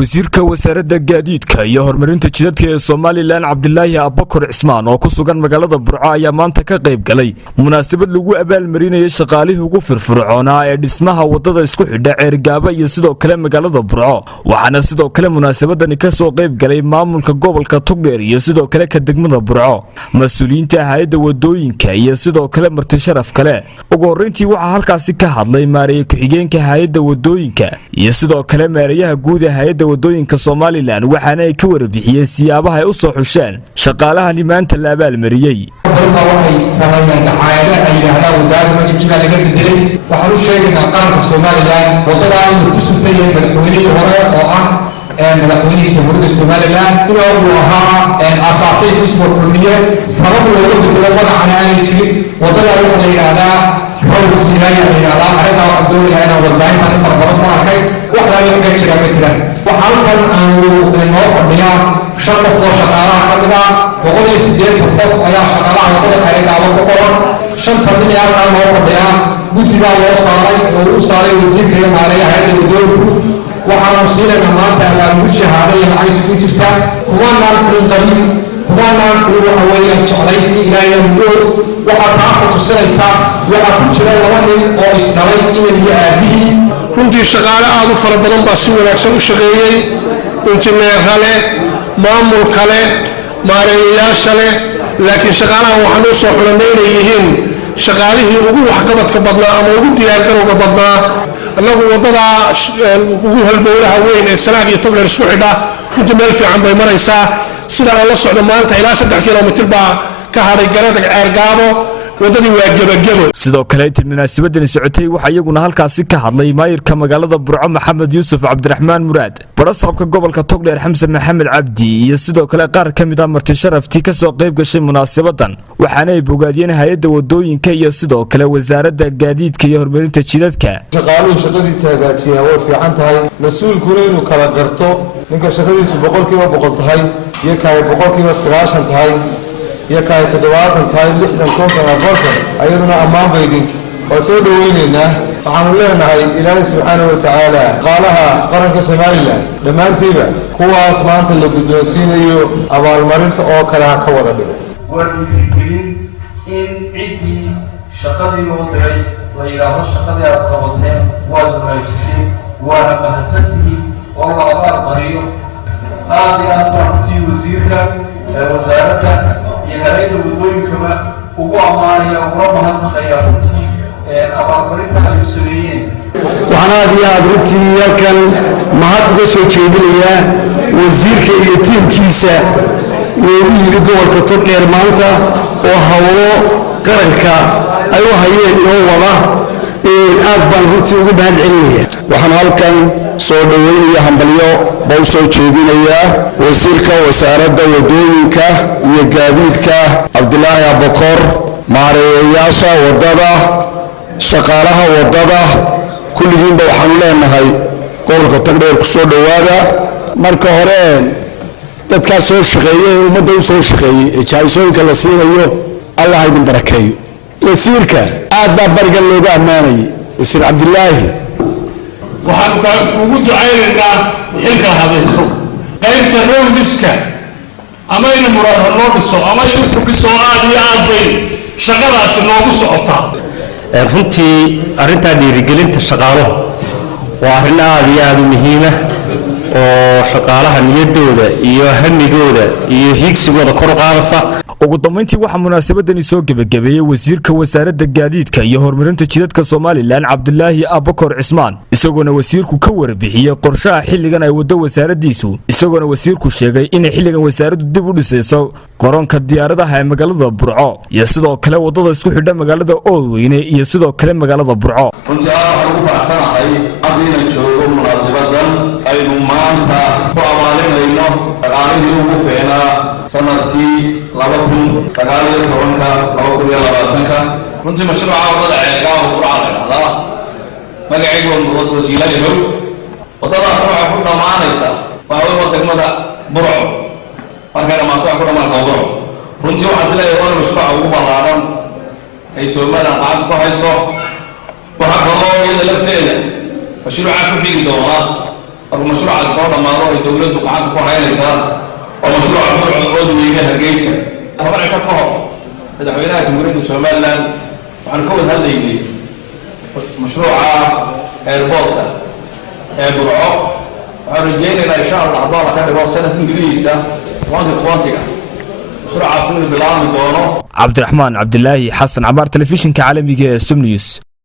wasiirka wasaaradda gaadiidka iyo horumarinta jidadka ee Soomaaliland Cabdilaahi Abakar Cismaan oo ku sugan magaalada Burco ayaa maanta ka qayb galay munaasabad lagu abaalmarinayo shaqaalihii ugu firfircoonaa ee dhismaha wadada isku xidha Ceergaaba iyo sidoo kale magaalada Burco waxaana sidoo kale munaasabadani ka soo qayb galay maamulka gobolka Togdheer iyo sidoo kale ka degmada Burco mas'uuliyiinta hay'adda wadooyinka iyo sidoo kale marti sharaf kale ugu horeyntii waxa halkaasi ka hadlay maareeye ku-xigeenka hay'adda wadooyinka iyo sidoo kale maareeyaha guud ee hay'adda wadooyinka Soomaaliland waxaana ay ka warbixiyeen siyaabaha ay u soo xusheen shaqaalaha maanta la abaalmariyay waxay sameeyeen caayada ay yiraahdaan wadaadka magiciisa laga bedelay waxaan u sheegaynaa qaranka Soomaaliland wadada inuu ku sugtay madaxweynihii hore oo ah madaxweynihii jamhuuriyadda Soomaaliland inuu ahaa asaasay isku kulmiye sabab looga bedelo magaca aan jirin wadada waxa la yiraahdaa road sinaya la yiraahdaa arrinta waxa doonaya inaan warbaahinta farbadan ku arkay wax la yiraahdo jira ma jiraan waxaan kan aanu noo fadhiyaa shan qof oo shaqaalaha ka mid ah 180 qof ayaa shaqaalaha wadada Ceergaaba ku qoran shanta nin ayaa noo fadhiyaa guddiga loo saaray oo uu saaray wasiirka iyo maareeyaha hay'adda wadooyinku waxaanu siinayna maanta abaal shahaaday ay isku jirta kumanaan qabiil kumanaan waxa weeyaan jeclaysi ilaahay uu waxa taa tusinaysa waxa ku jira laba nin oo isdhalay inay yaabihii runtii shaqaale aad u fara badan baa si wanaagsan u shaqeeyay injineer kale maamul kale maareeyayaasha leh laakiin shaqaalaha waxaan u soo xulanay inay yihiin shaqaalihii ugu waxqabadka badnaa ama ugu diyaargarowga badnaa annagu wadada ugu halbowlaha weyn ee Sanaag iyo Togdheer isku xidha runtii meel fiican bay maraysaa sida aan la socdo maanta ilaa 3 kiiloomitir baa ka haray garada Ceergaabo wadadii waa gabagabo sidoo kale intii munaasabadani socotay waxa iyaguna halkaasi ka hadlay maayirka magaalada Burco Maxamed Yuusuf Cabdiraxmaan Muraad barasaabka gobolka Togdheer Xamse Maxamed Cabdi iyo sidoo kale qaar kamid ah marti sharaftii ka soo qayb gashay munaasabadan waxaana ay bogaadiyeen hay'adda wadooyinka iyo sidoo kale wasaaradda gaadiidka iyo horumarinta jidadka shaqaaluhu shaqadiisa hagaajiyaa way fiican tahay mas'uulkuna inuu kala garto ninka shaqadiisu 100% tahay iyo kay 90% tahay iyo kay 70 tahay 60 konton afartan ayaduna ammaan bay dinta oo soo dhaweynayna waxaanu leenahay ilaahay subxaanahu wa ta'aala qaalaha qaranka Soomaaliland dhamaantiiba kuwaas maanta la guddoonsiinayo abaalmarinta oo kale ka wada dhigo wargelin in cidii shaqadii loo diray la yiraahdo shaqadii aad qabateen waa wanaajisay waa mahadsantihiin oo la abaalmariyo aad iyo aad runtii wasiirka wasaaradda iyo hay'adda wadooyinkaba ugu amaanaya ugu mahadnaqaya runtii abaalmarinta ay sameeyeen waxaan aad iyo aad runtii halkan mahad uga soo jeedinayaa wasiirka iyo tiimkiisa ugu yimid gobolka Togdheer maanta oo hawlo qaranka ay u hayeen inoo wada aad baan runtii ugu mahad celinaya waxaan halkan soo dhaweynaya hambalyo baa soo jeedinayaa wasiirka wasaaradda wadooyinka iyo gaadiidka Cabdilaahi Abakar maareeyayaasha wadada shaqaalaha wadada kulligiinba waxaan leenahay gobolka Togdheer ku soo dhawaada marka hore dadka soo shaqeeyay ummadda u soo shaqeeyay jaayisooyinka la siinayo Allah idin barakeeyo wasiirka aad baa bariga looga amaanay wasiir Cabdilaahi waxaan ugu ducaynaynaa xilka habayso qaybta roodiska ama in muraad loo dhiso ama in ku dhiso aad iyo aad bay shaqadaasi noogu socotaa runtii arrinta dhiirigelinta shaqaalaha waa arrin aad iyo aad muhiim ah oo shaqaalaha niyadooda iyo hamigooda iyo higsigooda kor u qaadaysa ugu dambeyntii waxa munaasabadani soo gabagabeeyay wasiirka wasaaradda gaadiidka iyo horumarinta jidadka Soomaaliland Cabdilaahi Abakar Cismaan isagoona wasiirku ka warbixiyay qorshaha xilligan ay wado wasaaraddiisu isagoona wasiirku sheegay in xilligan wasaaraddu dib u dhisayso garoonka diyaaradaha ee magaalada Burco iyo sidoo kale wadada isku xidha magaalada Oodweyne iyo sidoo kale magaalada Burco runtii waxaan ugu faraxsanahay inaan joogo munaasabadan aynu maanta ku abaalinayno shaqaalihii ugu fiicnaa sanadkii 2019 runtii mashruuca wadada Ceergaaba Burco la yiraahdaa magaceedu waa wasiilada Haw wadadaas waxay ku dhamaanaysaa waa degmada Burco marka dhamaanto ku dhamaanaysaa Burco runtii waxaan leeyahay waa mashruuca ugu ballaaran ay Soomaaliland qaad ku hayso waxa kaloo iyada lafteeda mashruuca ku xigi doona marka mashruuca soo dhamaado ay dawladdu gacanta ku haynaysaa oo mashruuca burcod weyne Hargeysa toban cisho ka hor madaxweynaha jamhuuriyadda Somaliland waxaan ka wada hadlaynay mashruuca airportka ee burco waxaan rajaynaynaa insha Allah haddii la ka dhigo sanad ingiriisa waqtiga mashruucaas inuu bilaabmi doono Cabdiraxmaan Cabdilaahi Xasan Camaar telefishinka caalamiga ee Sum News